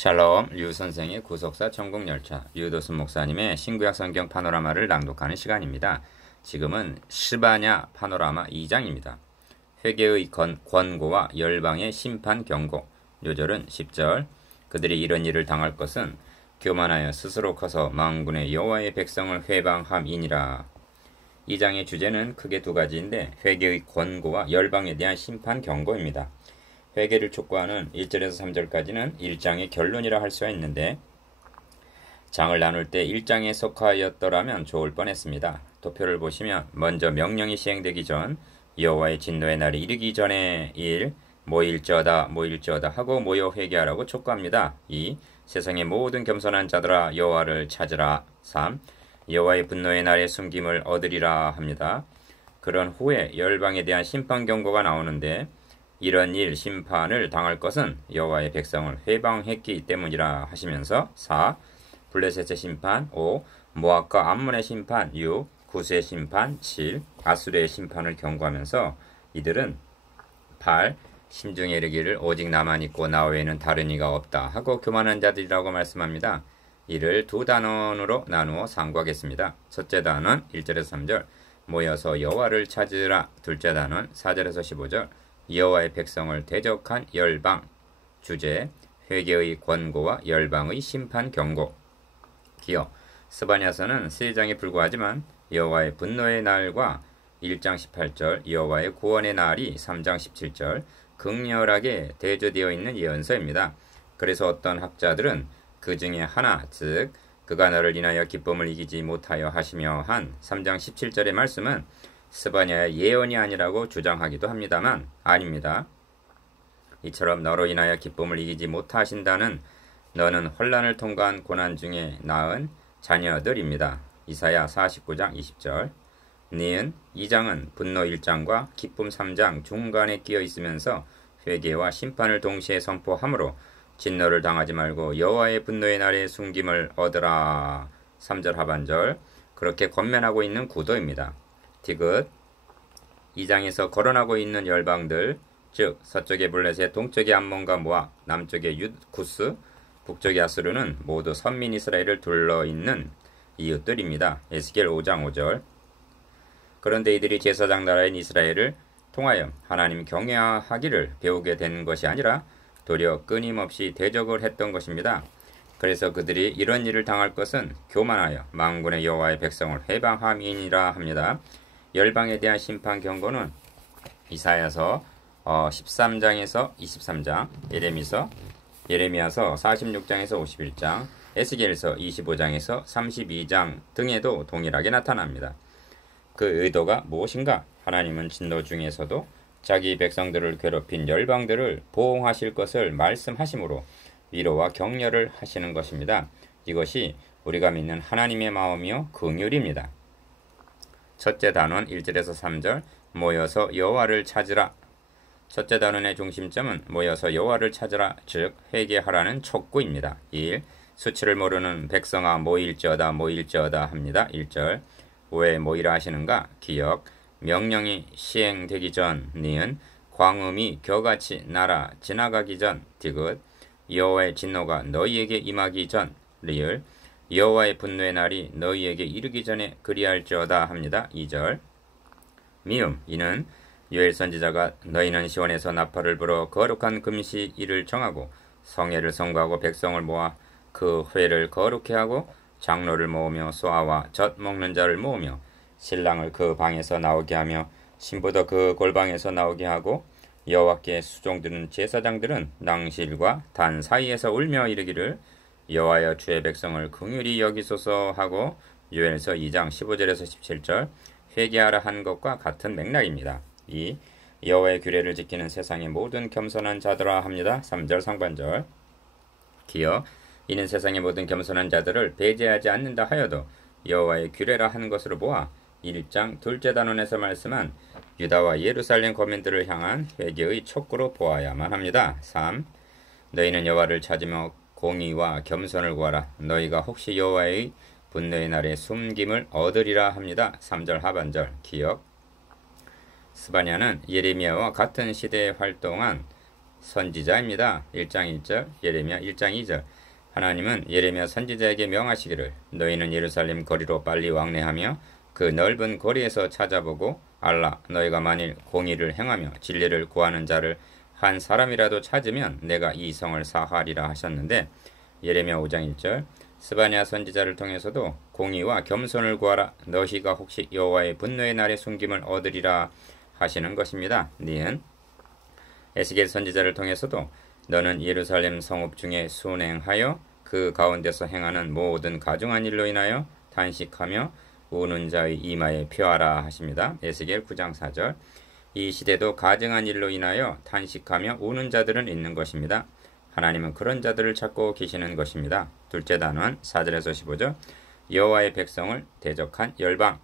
샬롬, 류 선생의 구속사 천국열차, 류도순 목사님의 신구약 성경 파노라마를 낭독하는 시간입니다. 지금은 스바냐 파노라마 2장입니다. 회개의 권고와 열방의 심판 경고. 요절은 10절. 그들이 이런 일을 당할 것은 교만하여 스스로 커서 만군의 여호와의 백성을 회방함이니라. 이 장의 주제는 크게 두 가지인데 회개의 권고와 열방에 대한 심판 경고입니다. 회개를 촉구하는 1절에서 3절까지는 1장의 결론이라 할 수가 있는데 장을 나눌 때 1장에 속하였더라면 좋을 뻔했습니다. 도표를 보시면 먼저 명령이 시행되기 전 여호와의 진노의 날이 이르기 전에 1. 모일지어다 하고 모여 회개하라고 촉구합니다. 2. 세상의 모든 겸손한 자들아 여호와를 찾으라. 3. 여호와의 분노의 날에 숨김을 얻으리라 합니다. 그런 후에 열방에 대한 심판 경고가 나오는데 이런 일 심판을 당할 것은 여호와의 백성을 회방했기 때문이라 하시면서 4. 블레셋의 심판 5. 모압과 암몬의 심판 6. 구스의 심판 7. 아수르의 심판을 경고하면서 이들은 8. 심중에 이르기를 오직 나만 있고 나 외에는 다른 이가 없다 하고 교만한 자들이라고 말씀합니다. 이를 두 단원으로 나누어 상고하겠습니다. 첫째 단원 1절에서 3절 모여서 여호와를 찾으라. 둘째 단원 4절에서 15절 여호와의 백성을 대적한 열방. 주제 회개의 권고와 열방의 심판 경고. 기여 스바냐서는 3장에 불과하지만 여호와의 분노의 날과 1장 18절 여호와의 구원의 날이 3장 17절 극렬하게 대조되어 있는 예언서입니다. 그래서 어떤 학자들은 그 중에 하나 즉 그가 너를 인하여 기쁨을 이기지 못하여 하시며 한 3장 17절의 말씀은 스바냐의 예언이 아니라고 주장하기도 합니다만 아닙니다. 이처럼 너로 인하여 기쁨을 이기지 못하신다는 너는 혼란을 통과한 고난 중에 낳은 자녀들입니다. 이사야 49장 20절 니은 2장은 분노 1장과 기쁨 3장 중간에 끼어 있으면서 회개와 심판을 동시에 선포하므로 진노를 당하지 말고 여호와의 분노의 날에 숨김을 얻으라. 3절 하반절 그렇게 권면하고 있는 구도입니다. 디귿 2장에서 거론하고 있는 열방들 즉 서쪽의 블레셋, 동쪽의 암몬과 모압, 남쪽의 구스, 북쪽의 아수르는 모두 선민 이스라엘을 둘러있는 이웃들입니다. 에스겔 5장 5절 그런데 이들이 제사장 나라인 이스라엘을 통하여 하나님 경외하기를 배우게 된 것이 아니라 도리어 끊임없이 대적을 했던 것입니다. 그래서 그들이 이런 일을 당할 것은 교만하여 만군의 여호와의 백성을 회방함이니라 합니다. 열방에 대한 심판 경고는 이사야서 13장에서 23장, 예레미야서 46장에서 51장, 에스겔서 25장에서 32장 등에도 동일하게 나타납니다. 그 의도가 무엇인가? 하나님은 진노 중에서도 자기 백성들을 괴롭힌 열방들을 보호하실 것을 말씀하심으로 위로와 격려를 하시는 것입니다. 이것이 우리가 믿는 하나님의 마음이요 긍휼입니다. 첫째 단원 1절에서 3절 모여서 여호와를 찾으라. 첫째 단원의 중심점은 모여서 여호와를 찾으라 즉 회개하라는 촉구입니다. 1. 수치를 모르는 백성아 모일지어다 합니다. 1절 왜 모이라 하시는가? 기억 명령이 시행되기 전 니은 광음이 겨같이 날아 지나가기 전 디귿 여호와의 진노가 너희에게 임하기 전 리을 여호와의 분노의 날이 너희에게 이르기 전에 그리할지어다 합니다. 2절 미음 이는 요엘 선지자가 너희는 시온에서 나팔을 불어 거룩한 금식일을 정하고 성회를 선고하고 백성을 모아 그 회를 거룩케 하고 장로를 모으며 소아와 젖 먹는 자를 모으며 신랑을 그 방에서 나오게 하며 신부도 그 골방에서 나오게 하고 여호와께 수종드는 제사장들은 낭실과 단 사이에서 울며 이르기를 여호와여 주의 백성을 긍휼히 여기소서 하고 요엘서 2장 15절에서 17절 회개하라 한 것과 같은 맥락입니다. 2. 여호와의 규례를 지키는 세상의 모든 겸손한 자들아 합니다. 3절 상반절 기여 이는 세상의 모든 겸손한 자들을 배제하지 않는다 하여도 여호와의 규례라 한 것으로 보아 1장 둘째 단원에서 말씀한 유다와 예루살렘 거민들을 향한 회개의 촉구로 보아야만 합니다. 3. 너희는 여호와를 찾으며 공의와 겸손을 구하라. 너희가 혹시 여호와의 분노의 날에 숨김을 얻으리라 합니다. 3절 하반절 기억 스바냐는 예레미야와 같은 시대에 활동한 선지자입니다. 1장 1절, 예레미야 1장 2절. 하나님은 예레미야 선지자에게 명하시기를 너희는 예루살렘 거리로 빨리 왕래하며 그 넓은 거리에서 찾아보고 알라 너희가 만일 공의를 행하며 진리를 구하는 자를 한 사람이라도 찾으면 내가 이 성을 사하리라 하셨는데 예레미야 5장 1절 스바냐 선지자를 통해서도 공의와 겸손을 구하라 너희가 혹시 여호와의 분노의 날에 숨김을 얻으리라 하시는 것입니다. 니은 에스겔 선지자를 통해서도 너는 예루살렘 성읍 중에 순행하여 그 가운데서 행하는 모든 가증한 일로 인하여 탄식하며 우는 자의 이마에 표하라 하십니다. 에스겔 9장 4절 이 시대도 가증한 일로 인하여 탄식하며 우는 자들은 있는 것입니다. 하나님은 그런 자들을 찾고 계시는 것입니다. 둘째 단원 4절에서 15절 여호와의 백성을 대적한 열방.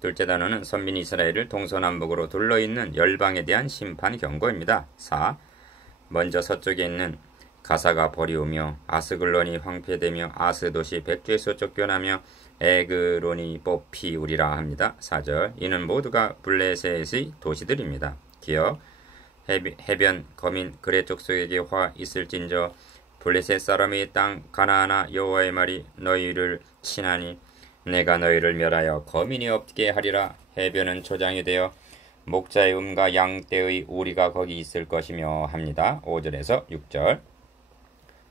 둘째 단원은 선민 이스라엘을 동서남북으로 둘러있는 열방에 대한 심판 경고입니다. 4. 먼저 서쪽에 있는 가사가 버리우며 아스글론이 황폐되며 아스도시 백주에서 쫓겨나며 에그론이 뽑히우리라 합니다. 4절 이는 모두가 블레셋의 도시들입니다. 기억 해변 거민 그레 족속에게 화 있을진저 블레셋 사람의 땅 가나안아 여호와의 말이 너희를 치나니 내가 너희를 멸하여 거민이 없게 하리라. 해변은 초장이 되어 목자의 음과 양떼의 우리가 거기 있을 것이며 합니다. 5절에서 6절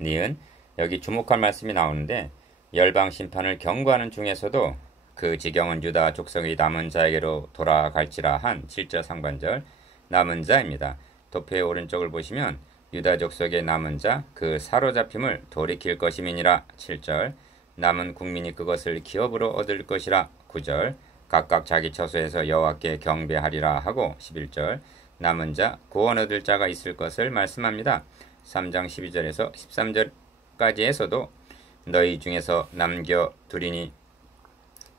니은 여기 주목할 말씀이 나오는데 열방 심판을 경고하는 중에서도 그 지경은 유다 족속의 남은 자에게로 돌아갈지라 한 7절 상반절 남은 자입니다. 도표의 오른쪽을 보시면 유다 족속의 남은 자 그 사로잡힘을 돌이킬 것임이니라 7절 남은 국민이 그것을 기업으로 얻을 것이라 9절 각각 자기 처소에서 여호와께 경배하리라 하고 11절 남은 자 구원 얻을 자가 있을 것을 말씀합니다. 3장 12절에서 13절까지에서도 너희 중에서 남겨두리니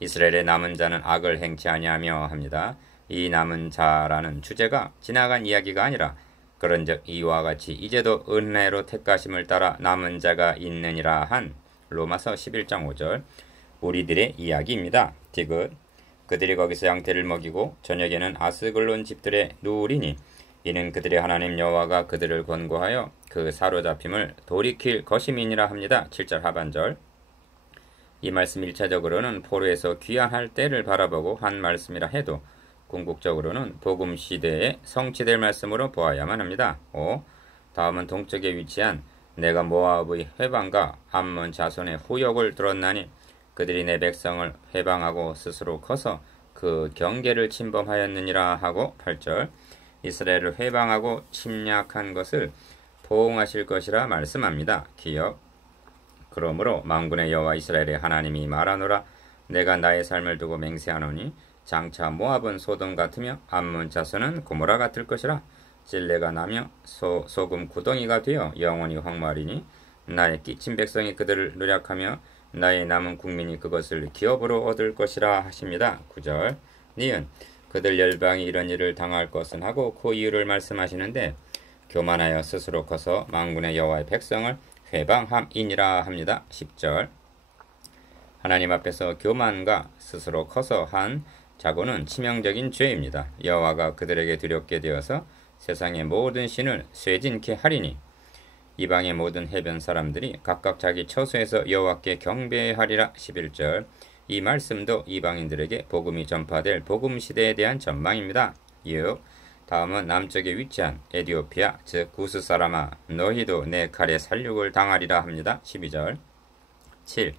이스라엘의 남은 자는 악을 행치 아니하며 합니다. 이 남은 자라는 주제가 지나간 이야기가 아니라 그런즉 이와 같이 이제도 은혜로 택하심을 따라 남은 자가 있느니라 한 로마서 11장 5절 우리들의 이야기입니다. 디귿 그들이 거기서 양떼를 먹이고 저녁에는 아스글론 집들에 누우리니 이는 그들의 하나님 여호와가 그들을 권고하여 그 사로잡힘을 돌이킬 것임이니라 합니다. 7절 하반절 이 말씀 1차적으로는 포로에서 귀환할 때를 바라보고 한 말씀이라 해도 궁극적으로는 복음 시대에 성취될 말씀으로 보아야만 합니다. 5. 다음은 동쪽에 위치한 내가 모압의 회방과 암몬 자손의 후욕을 들었나니 그들이 내 백성을 회방하고 스스로 커서 그 경계를 침범하였느니라 하고 8절 이스라엘을 회방하고 침략한 것을 보응하실 것이라 말씀합니다. 기억 그러므로 만군의 여호와 이스라엘의 하나님이 말하노라 내가 나의 삶을 두고 맹세하노니 장차 모압은 소돔 같으며 암몬 자손은 고모라 같을 것이라 찔레가 나며 소금 구덩이가 되어 영원히 황무하리니 나의 끼친 백성이 그들을 노력하며 나의 남은 국민이 그것을 기업으로 얻을 것이라 하십니다. 9절 니은 그들 열방이 이런 일을 당할 것은 하고 그 이유를 말씀하시는데 교만하여 스스로 커서 만군의 여호와의 백성을 회방함이니라 합니다. 10절 하나님 앞에서 교만과 스스로 커서 한 자고는 치명적인 죄입니다. 여호와가 그들에게 두렵게 되어서 세상의 모든 신을 쇠진케 하리니 이방의 모든 해변 사람들이 각각 자기 처소에서 여호와께 경배하리라. 11절 이 말씀도 이방인들에게 복음이 전파될 복음 시대에 대한 전망입니다. 6. 다음은 남쪽에 위치한 에디오피아 즉 구스 사람아 너희도 내 칼에 살육을 당하리라 합니다. 12절 7.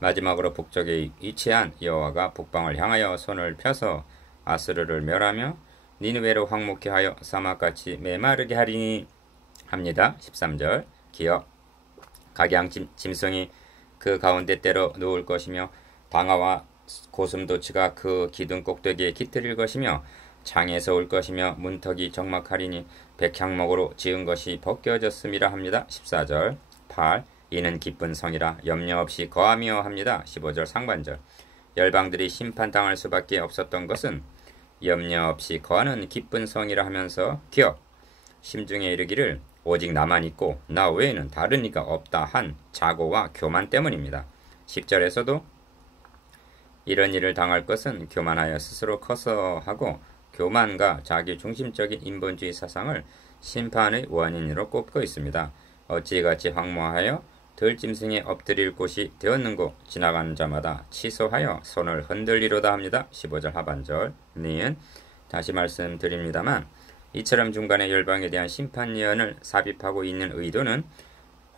마지막으로 북쪽에 위치한 여호와가 북방을 향하여 손을 펴서 아스르를 멸하며 니느웨를 황무케 하여 사막같이 메마르게 하리니 합니다. 13절 기억 각양 짐승이 그 가운데 때로 누울 것이며 방아와 고슴도치가 그 기둥 꼭대기에 깃들일 것이며 창에서 올 것이며 문턱이 적막하리니 백향목으로 지은 것이 벗겨졌음이라 합니다. 14절 8 이는 기쁜 성이라 염려 없이 거하며 합니다. 15절 상반절 열방들이 심판당할 수밖에 없었던 것은 염려 없이 거하는 기쁜 성이라 하면서 기억 심중에 이르기를 오직 나만 있고 나 외에는 다른 이가 없다 한 자고와 교만 때문입니다. 10절에서도 이런 일을 당할 것은 교만하여 스스로 커서 하고 교만과 자기 중심적인 인본주의 사상을 심판의 원인으로 꼽고 있습니다. 어찌같이 황무하여 들짐승에 엎드릴 곳이 되었는고 지나가는 자마다 취소하여 손을 흔들리로다 합니다. 15절 하반절 니은 다시 말씀드립니다만 이처럼 중간에 열방에 대한 심판 예언을 삽입하고 있는 의도는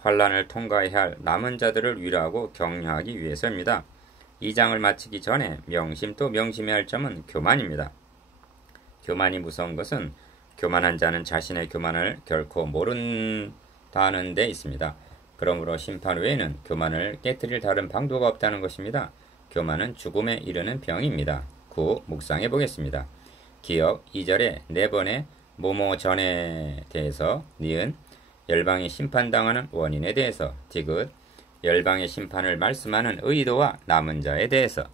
환란을 통과해야 할 남은 자들을 위로하고 격려하기 위해서입니다. 이 장을 마치기 전에 명심 또 명심해야 할 점은 교만입니다. 교만이 무서운 것은 교만한 자는 자신의 교만을 결코 모른다는 데 있습니다. 그러므로 심판 외에는 교만을 깨뜨릴 다른 방도가 없다는 것입니다. 교만은 죽음에 이르는 병입니다. 9. 묵상해 보겠습니다. 기억 2절에 4번의 모모 전에 대해서 니은 열방이 심판당하는 원인에 대해서 디귿 열방의 심판을 말씀하는 의도와 남은 자에 대해서